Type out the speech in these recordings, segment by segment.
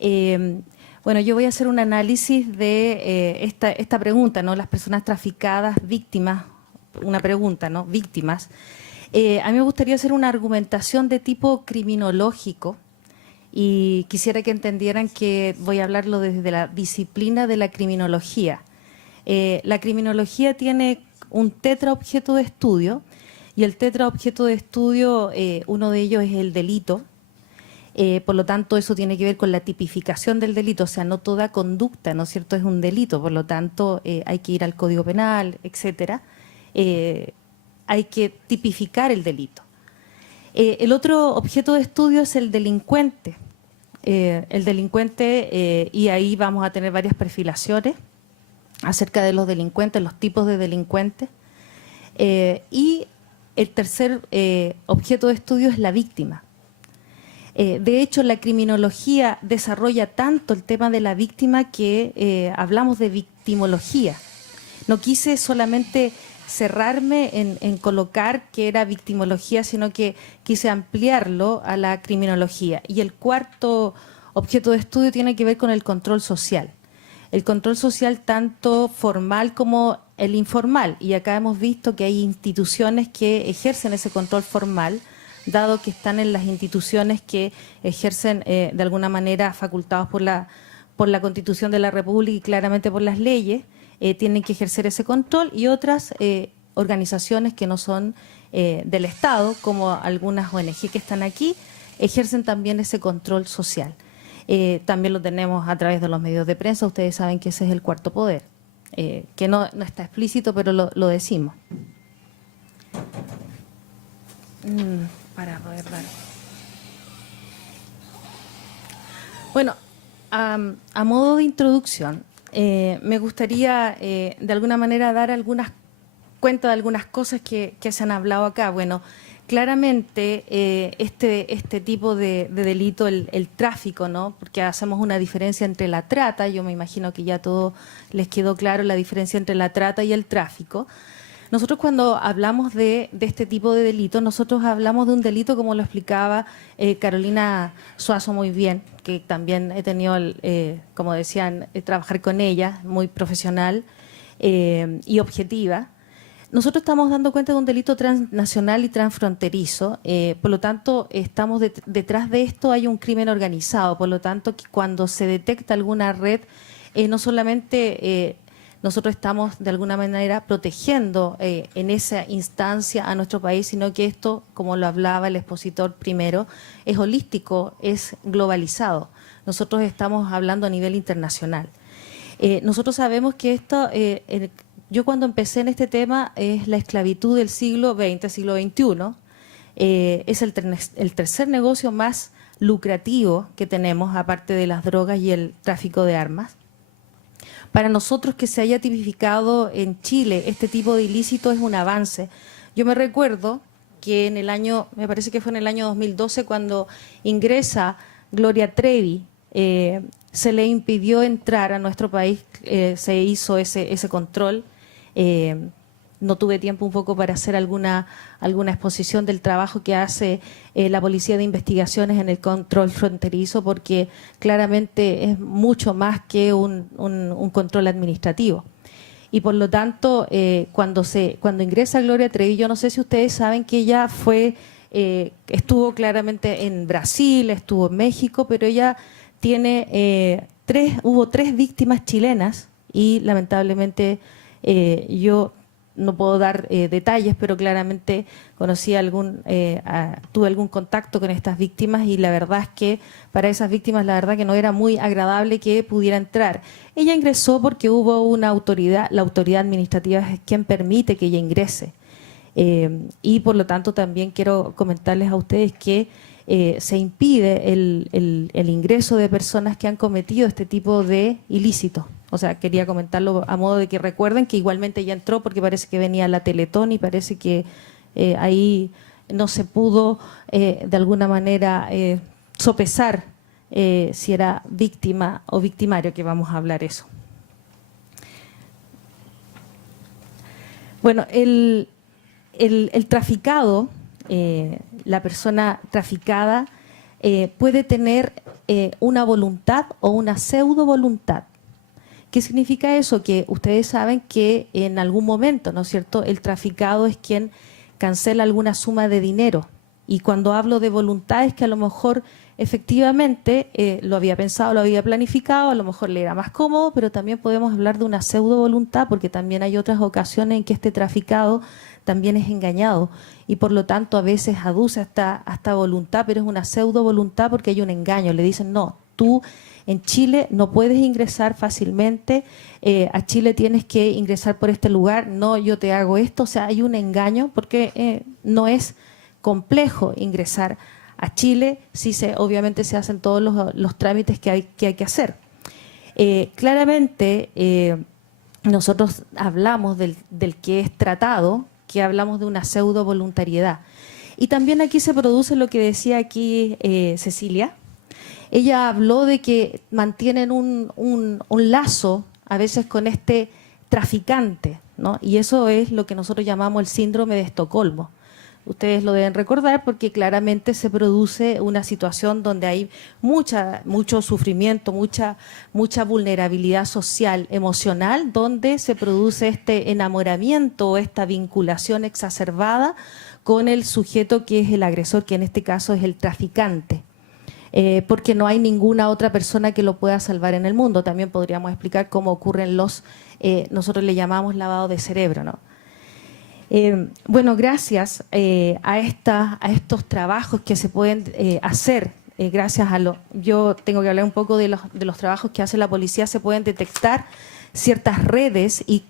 Bueno, yo voy a hacer un análisis de esta pregunta, ¿no? Las personas traficadas, víctimas, una pregunta, ¿no? Víctimas. A mí me gustaría hacer una argumentación de tipo criminológico y quisiera que entendieran que voy a hablarlo desde la disciplina de la criminología. La criminología tiene un tetraobjeto de estudio y el tetraobjeto de estudio, uno de ellos es el delito. Por lo tanto, eso tiene que ver con la tipificación del delito, o sea, no toda conducta, ¿no es cierto?, es un delito, por lo tanto, hay que ir al Código Penal, etcétera. Hay que tipificar el delito. El otro objeto de estudio es el delincuente. Y ahí vamos a tener varias perfilaciones acerca de los delincuentes, los tipos de delincuentes. Y el tercer objeto de estudio es la víctima. De hecho, la criminología desarrolla tanto el tema de la víctima que hablamos de victimología. No quise solamente cerrarme en colocar que era victimología, sino que quise ampliarlo a la criminología. Y el cuarto objeto de estudio tiene que ver con el control social. El control social tanto formal como el informal. Y acá hemos visto que hay instituciones que ejercen ese control formal, dado que están en las instituciones que ejercen de alguna manera facultados por la Constitución de la República y claramente por las leyes, tienen que ejercer ese control, y otras organizaciones que no son del Estado, como algunas ONG que están aquí, ejercen también ese control social. También lo tenemos a través de los medios de prensa. Ustedes saben que ese es el cuarto poder, que no está explícito, pero lo decimos. Para poder dar. Bueno, a modo de introducción, me gustaría de alguna manera dar cuenta de algunas cosas que se han hablado acá. Bueno, claramente este tipo de delito, el tráfico, ¿no? Porque hacemos una diferencia entre la trata. Yo me imagino que ya todo les quedó claro la diferencia entre la trata y el tráfico. Nosotros cuando hablamos de este tipo de delitos, nosotros hablamos de un delito, como lo explicaba Carolina Suazo muy bien, que también he tenido, como decían, trabajar con ella, muy profesional y objetiva. Nosotros estamos dando cuenta de un delito transnacional y transfronterizo, por lo tanto, detrás de esto hay un crimen organizado, por lo tanto, que cuando se detecta alguna red, no solamente nosotros estamos de alguna manera protegiendo en esa instancia a nuestro país, sino que esto, como lo hablaba el expositor primero, es holístico, es globalizado. Nosotros estamos hablando a nivel internacional. Nosotros sabemos que esto, yo cuando empecé en este tema, es la esclavitud del siglo XX, siglo XXI. Es el tercer negocio más lucrativo que tenemos, aparte de las drogas y el tráfico de armas. Para nosotros que se haya tipificado en Chile este tipo de ilícito es un avance. Yo me recuerdo que en el año, me parece que fue en el año 2012, cuando ingresa Gloria Trevi, se le impidió entrar a nuestro país, se hizo ese control. No tuve tiempo un poco para hacer alguna exposición del trabajo que hace la Policía de Investigaciones en el control fronterizo, porque claramente es mucho más que un control administrativo. Y por lo tanto, cuando ingresa Gloria Trevi, yo no sé si ustedes saben que ella estuvo claramente en Brasil, estuvo en México, pero ella hubo tres víctimas chilenas y lamentablemente yo no puedo dar detalles, pero claramente tuve algún contacto con estas víctimas, y la verdad es que para esas víctimas la verdad que no era muy agradable que pudiera entrar. Ella ingresó porque hubo una autoridad, la autoridad administrativa es quien permite que ella ingrese. Y por lo tanto también quiero comentarles a ustedes que se impide el ingreso de personas que han cometido este tipo de ilícitos. O sea, quería comentarlo a modo de que recuerden que igualmente ya entró, porque parece que venía la Teletón y parece que ahí no se pudo de alguna manera sopesar si era víctima o victimario, que vamos a hablar eso. Bueno, el traficado, la persona traficada puede tener una voluntad o una pseudo voluntad. ¿Qué significa eso? Que ustedes saben que en algún momento, ¿no es cierto?, el traficado es quien cancela alguna suma de dinero. Y cuando hablo de voluntad es que a lo mejor efectivamente lo había pensado, lo había planificado, a lo mejor le era más cómodo, pero también podemos hablar de una pseudo voluntad, porque también hay otras ocasiones en que este traficado también es engañado y por lo tanto a veces aduce hasta voluntad, pero es una pseudo voluntad porque hay un engaño. Le dicen, no, tú en Chile no puedes ingresar fácilmente, a Chile tienes que ingresar por este lugar, no, yo te hago esto. O sea, hay un engaño porque no es complejo ingresar a Chile, sí obviamente se hacen todos los trámites que hay que hacer. Claramente nosotros hablamos del que es tratado, que hablamos de una pseudo voluntariedad. Y también aquí se produce lo que decía aquí Cecilia. Ella habló de que mantienen un lazo a veces con este traficante, ¿no? Y eso es lo que nosotros llamamos el síndrome de Estocolmo. Ustedes lo deben recordar porque claramente se produce una situación donde hay mucho sufrimiento, mucha vulnerabilidad social, emocional, donde se produce este enamoramiento o esta vinculación exacerbada con el sujeto que es el agresor, que en este caso es el traficante. Porque no hay ninguna otra persona que lo pueda salvar en el mundo. También podríamos explicar cómo ocurren nosotros le llamamos lavado de cerebro, ¿no? Bueno, gracias a estos trabajos que se pueden hacer, gracias a yo tengo que hablar un poco de los trabajos que hace la policía, se pueden detectar ciertas redes y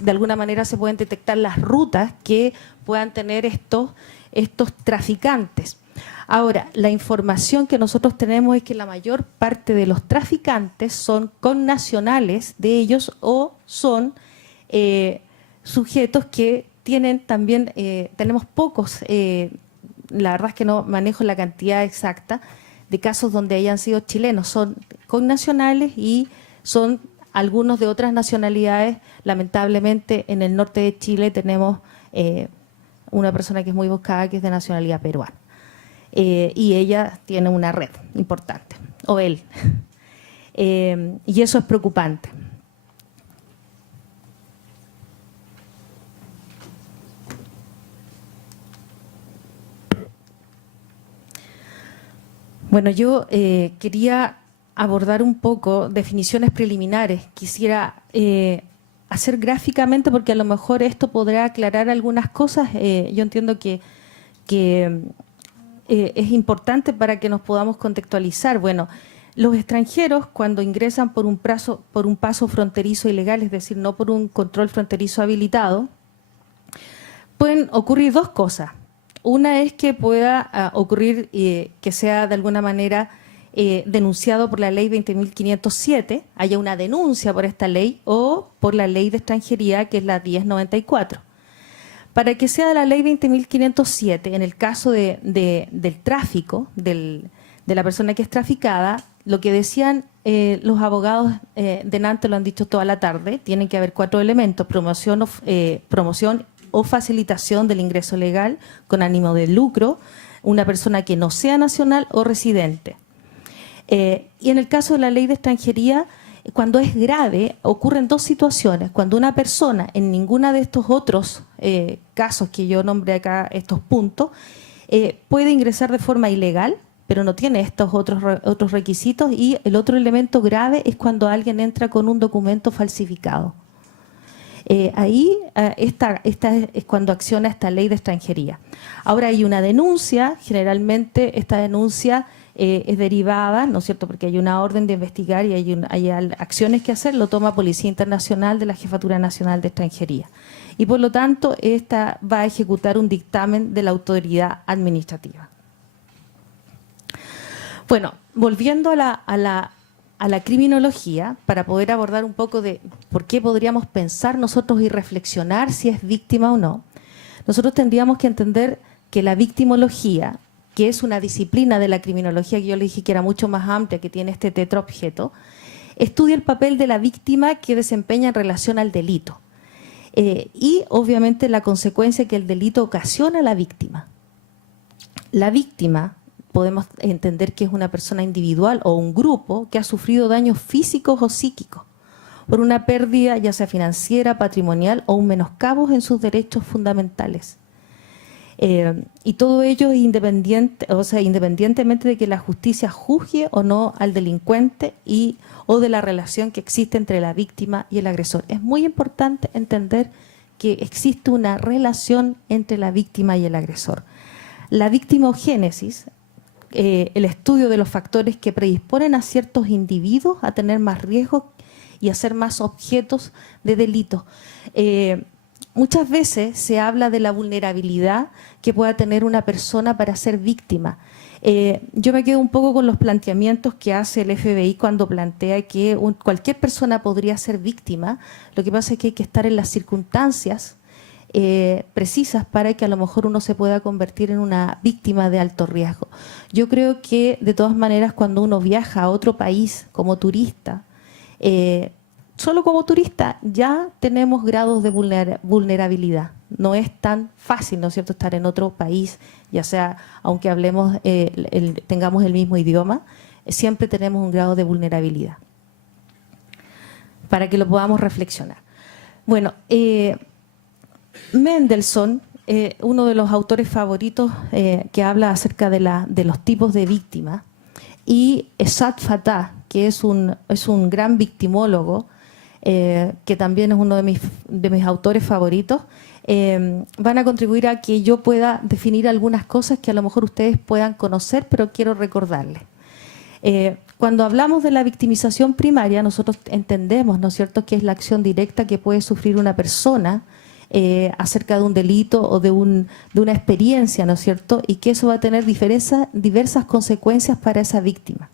de alguna manera se pueden detectar las rutas que puedan tener estos traficantes. Ahora, la información que nosotros tenemos es que la mayor parte de los traficantes son connacionales de ellos o son sujetos que tienen también, tenemos pocos, la verdad es que no manejo la cantidad exacta de casos donde hayan sido chilenos, son connacionales y son algunos de otras nacionalidades. Lamentablemente en el norte de Chile tenemos una persona que es muy buscada que es de nacionalidad peruana. Y ella tiene una red importante, o él. Y eso es preocupante. Bueno, yo quería abordar un poco definiciones preliminares. Quisiera hacer gráficamente porque a lo mejor esto podrá aclarar algunas cosas. Yo entiendo que es importante para que nos podamos contextualizar. Bueno, los extranjeros cuando ingresan por un paso fronterizo ilegal, es decir, no por un control fronterizo habilitado, pueden ocurrir dos cosas. Una es que pueda ocurrir que sea de alguna manera denunciado por la ley 20.507, haya una denuncia por esta ley o por la ley de extranjería que es la 1094. Para que sea de la ley 20.507, en el caso del tráfico, de la persona que es traficada, lo que decían los abogados delante lo han dicho toda la tarde, tienen que haber 4 elementos: promoción o facilitación del ingreso legal con ánimo de lucro, una persona que no sea nacional o residente. Y en el caso de la ley de extranjería, cuando es grave, ocurren dos situaciones. Cuando una persona en ninguna de estos otros casos que yo nombré acá, estos puntos, puede ingresar de forma ilegal, pero no tiene estos otros requisitos. Y el otro elemento grave es cuando alguien entra con un documento falsificado. Ahí esta es cuando acciona esta ley de extranjería. Ahora hay una denuncia, generalmente esta denuncia es derivada, ¿no es cierto?, porque hay una orden de investigar y hay acciones que hacer, lo toma Policía Internacional de la Jefatura Nacional de Extranjería. Y por lo tanto, esta va a ejecutar un dictamen de la autoridad administrativa. Bueno, volviendo a la criminología, para poder abordar un poco de por qué podríamos pensar nosotros y reflexionar si es víctima o no, nosotros tendríamos que entender que la victimología, que es una disciplina de la criminología que yo le dije que era mucho más amplia, que tiene este tetraobjeto, estudia el papel de la víctima que desempeña en relación al delito. Y obviamente la consecuencia que el delito ocasiona a la víctima. La víctima, podemos entender que es una persona individual o un grupo que ha sufrido daños físicos o psíquicos por una pérdida ya sea financiera, patrimonial o un menoscabo en sus derechos fundamentales. Y todo ello es independiente, o sea, independientemente de que la justicia juzgue o no al delincuente o de la relación que existe entre la víctima y el agresor. Es muy importante entender que existe una relación entre la víctima y el agresor. La victimogénesis, el estudio de los factores que predisponen a ciertos individuos a tener más riesgos y a ser más objetos de delitos. Muchas veces se habla de la vulnerabilidad que pueda tener una persona para ser víctima. Yo me quedo un poco con los planteamientos que hace el FBI cuando plantea que cualquier persona podría ser víctima. Lo que pasa es que hay que estar en las circunstancias precisas para que a lo mejor uno se pueda convertir en una víctima de alto riesgo. Yo creo que de todas maneras cuando uno viaja a otro país como turista, solo como turista ya tenemos grados de vulnerabilidad. No es tan fácil, ¿no es cierto?, estar en otro país, ya sea, aunque hablemos, tengamos el mismo idioma, siempre tenemos un grado de vulnerabilidad. Para que lo podamos reflexionar. Bueno, Mendelssohn, uno de los autores favoritos que habla acerca de los tipos de víctimas, y Esad Fatah, que es un gran victimólogo, que también es uno de mis autores favoritos, van a contribuir a que yo pueda definir algunas cosas que a lo mejor ustedes puedan conocer, pero quiero recordarles. Cuando hablamos de la victimización primaria, nosotros entendemos, ¿no es cierto?, que es la acción directa que puede sufrir una persona acerca de un delito o de una experiencia, ¿no es cierto?, y que eso va a tener diversas consecuencias para esa víctima.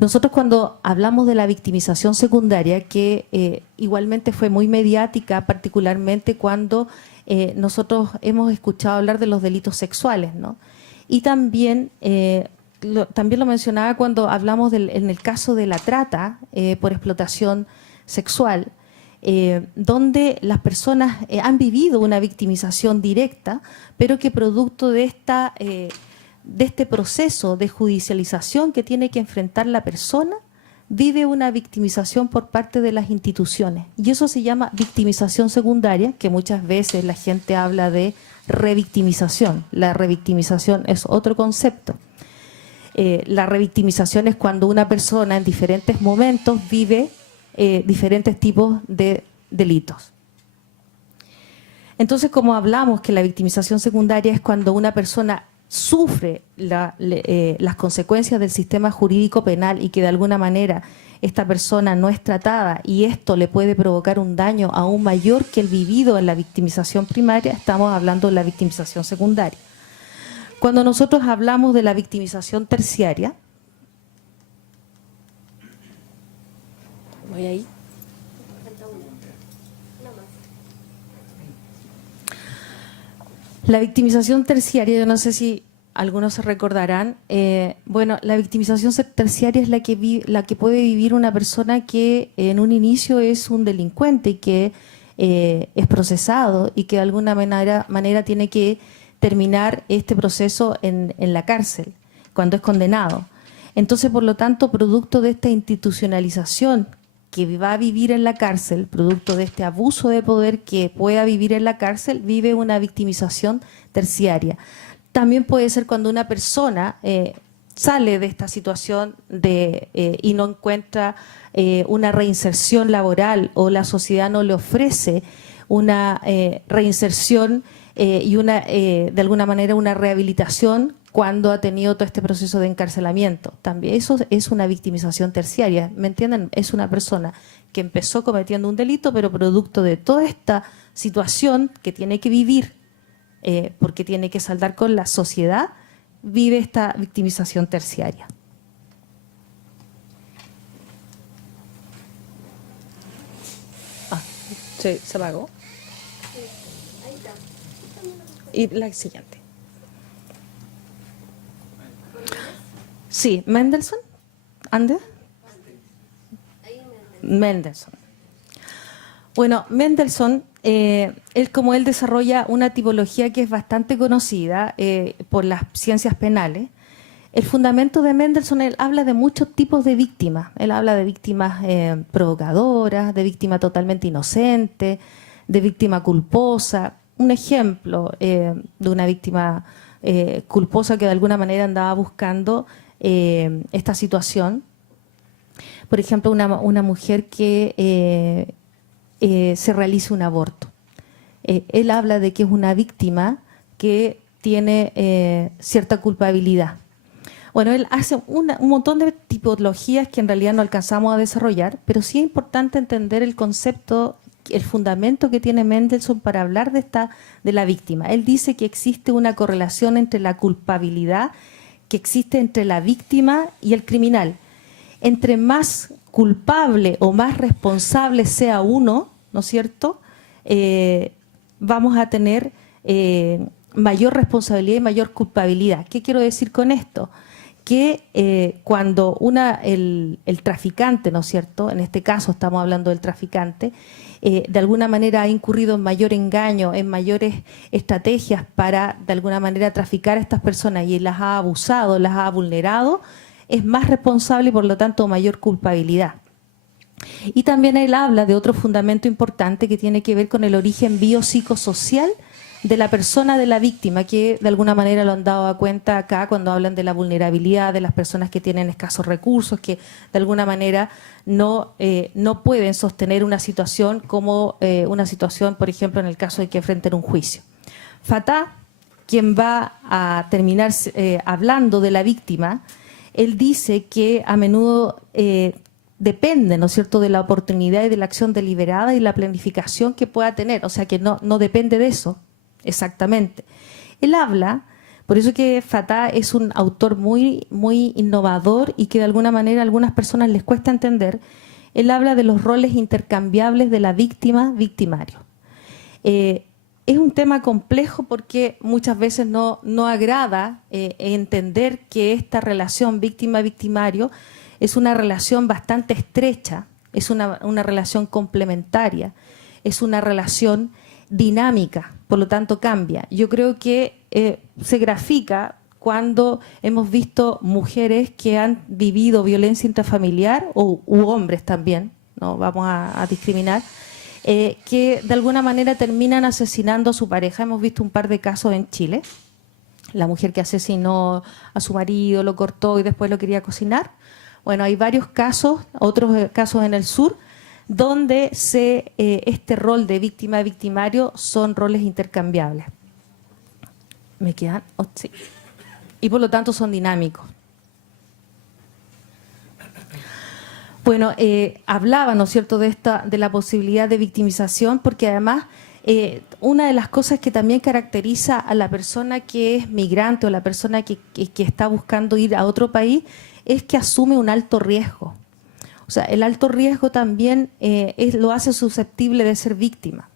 Nosotros cuando hablamos de la victimización secundaria, que igualmente fue muy mediática, particularmente cuando nosotros hemos escuchado hablar de los delitos sexuales, ¿no? Y también, también lo mencionaba cuando hablamos en el caso de la trata por explotación sexual, donde las personas han vivido una victimización directa, pero que producto de este proceso de judicialización que tiene que enfrentar la persona, vive una victimización por parte de las instituciones. Y eso se llama victimización secundaria, que muchas veces la gente habla de revictimización. La revictimización es otro concepto. La revictimización es cuando una persona en diferentes momentos vive diferentes tipos de delitos. Entonces, como hablamos que la victimización secundaria es cuando una persona sufre las consecuencias del sistema jurídico penal y que de alguna manera esta persona no es tratada y esto le puede provocar un daño aún mayor que el vivido en la victimización primaria, estamos hablando de la victimización secundaria. Cuando nosotros hablamos de la victimización terciaria, voy ahí. La victimización terciaria, yo no sé si algunos se recordarán, bueno, la victimización terciaria es la que puede vivir una persona que en un inicio es un delincuente y que es procesado y que de alguna manera tiene que terminar este proceso en la cárcel, cuando es condenado. Entonces, por lo tanto, producto de esta institucionalización que va a vivir en la cárcel, producto de este abuso de poder que pueda vivir en la cárcel, vive una victimización terciaria. También puede ser cuando una persona sale de esta situación y no encuentra una reinserción laboral o la sociedad no le ofrece una reinserción y de alguna manera una rehabilitación cuando ha tenido todo este proceso de encarcelamiento. También eso es una victimización terciaria, ¿me entienden? Es una persona que empezó cometiendo un delito, pero producto de toda esta situación que tiene que vivir, porque tiene que saldar con la sociedad, vive esta victimización terciaria. Se apagó. Y la siguiente. Sí, Mendelssohn. ¿Ande? Mendelssohn. Bueno, Mendelssohn como él desarrolla una tipología que es bastante conocida por las ciencias penales. El fundamento de Mendelssohn, él habla de muchos tipos de víctimas. Él habla de víctimas provocadoras, de víctima totalmente inocente, de víctima culposa. Un ejemplo de una víctima culposa que de alguna manera andaba buscando esta situación. Por ejemplo, una mujer que se realiza un aborto. Él habla de que es una víctima que tiene cierta culpabilidad. Bueno, él hace un montón de tipologías que en realidad no alcanzamos a desarrollar, pero sí es importante entender el concepto, el fundamento que tiene Mendelssohn para hablar de la víctima. Él dice que existe una correlación entre la culpabilidad que existe entre la víctima y el criminal. Entre más culpable o más responsable sea uno, ¿no es cierto?, vamos a tener mayor responsabilidad y mayor culpabilidad. ¿Qué quiero decir con esto? Que cuando el traficante, ¿no es cierto?, en este caso estamos hablando del traficante, de alguna manera ha incurrido en mayor engaño, en mayores estrategias para de alguna manera traficar a estas personas y las ha abusado, las ha vulnerado, es más responsable y por lo tanto mayor culpabilidad. Y también él habla de otro fundamento importante que tiene que ver con el origen biopsicosocial de la persona de la víctima, que de alguna manera lo han dado a cuenta acá cuando hablan de la vulnerabilidad de las personas que tienen escasos recursos, que de alguna manera no pueden sostener una situación como una situación, por ejemplo, en el caso de que enfrenten un juicio. Fatah, quien va a terminar hablando de la víctima, él dice que a menudo depende, ¿no es cierto?, de la oportunidad y de la acción deliberada y la planificación que pueda tener, o sea que no depende de eso. Exactamente. Él habla, por eso que Fatah es un autor muy, muy innovador y que de alguna manera a algunas personas les cuesta entender. Él habla de los roles intercambiables de la víctima-victimario. Es un tema complejo porque muchas veces no agrada entender que esta relación víctima-victimario es una relación bastante estrecha, es una relación complementaria, es una relación dinámica, por lo tanto cambia. Yo creo que se grafica cuando hemos visto mujeres que han vivido violencia intrafamiliar u hombres también, no vamos a discriminar, que de alguna manera terminan asesinando a su pareja. Hemos visto un par de casos en Chile, la mujer que asesinó a su marido, lo cortó y después lo quería cocinar. Bueno, hay varios casos, otros casos en el sur, donde este rol de víctima y victimario son roles intercambiables. ¿Me quedan? Oh, sí. Y por lo tanto son dinámicos. Bueno, hablaba, ¿no es cierto?, de la posibilidad de victimización, porque además una de las cosas que también caracteriza a la persona que es migrante o la persona que está buscando ir a otro país es que asume un alto riesgo. O sea, el alto riesgo también lo hace susceptible de ser víctima.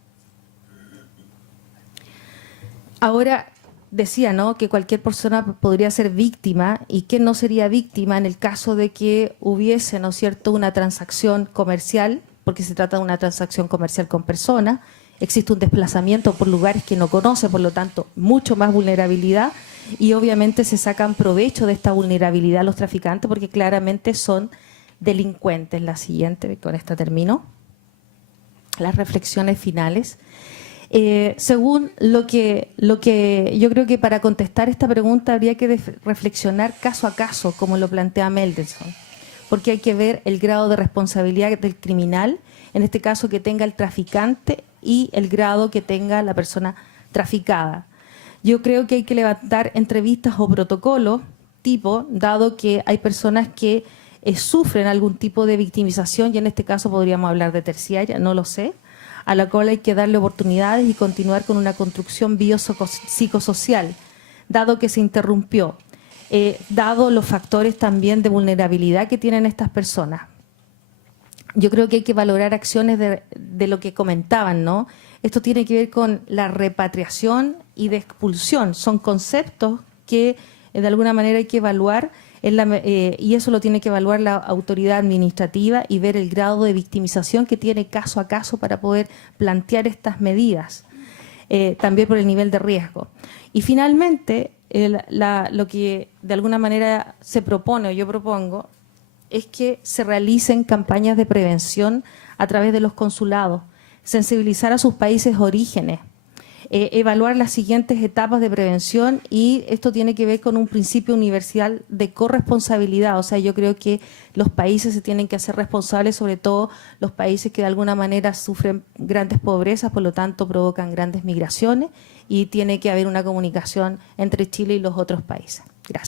Ahora, decía, ¿no?, que cualquier persona podría ser víctima y que no sería víctima en el caso de que hubiese, ¿no es cierto?, una transacción comercial, porque se trata de una transacción comercial con personas, existe un desplazamiento por lugares que no conoce, por lo tanto, mucho más vulnerabilidad y obviamente se sacan provecho de esta vulnerabilidad los traficantes porque claramente son delincuentes. La siguiente, con esta termino. Las reflexiones finales. Según lo que yo creo que para contestar esta pregunta habría que reflexionar caso a caso, como lo plantea Mendelssohn, porque hay que ver el grado de responsabilidad del criminal, en este caso que tenga el traficante y el grado que tenga la persona traficada. Yo creo que hay que levantar entrevistas o protocolos dado que hay personas que sufren algún tipo de victimización, y en este caso podríamos hablar de terciaria, no lo sé, a la cual hay que darle oportunidades y continuar con una construcción biopsicosocial, dado que se interrumpió, dado los factores también de vulnerabilidad que tienen estas personas. Yo creo que hay que valorar acciones de lo que comentaban, ¿no? Esto tiene que ver con la repatriación y de expulsión. Son conceptos que de alguna manera hay que evaluar y eso lo tiene que evaluar la autoridad administrativa y ver el grado de victimización que tiene caso a caso para poder plantear estas medidas, también por el nivel de riesgo. Y finalmente, lo que de alguna manera se propone, o yo propongo, es que se realicen campañas de prevención a través de los consulados, sensibilizar a sus países orígenes, evaluar las siguientes etapas de prevención, y esto tiene que ver con un principio universal de corresponsabilidad. O sea, yo creo que los países se tienen que hacer responsables, sobre todo los países que de alguna manera sufren grandes pobrezas, por lo tanto provocan grandes migraciones, y tiene que haber una comunicación entre Chile y los otros países. Gracias.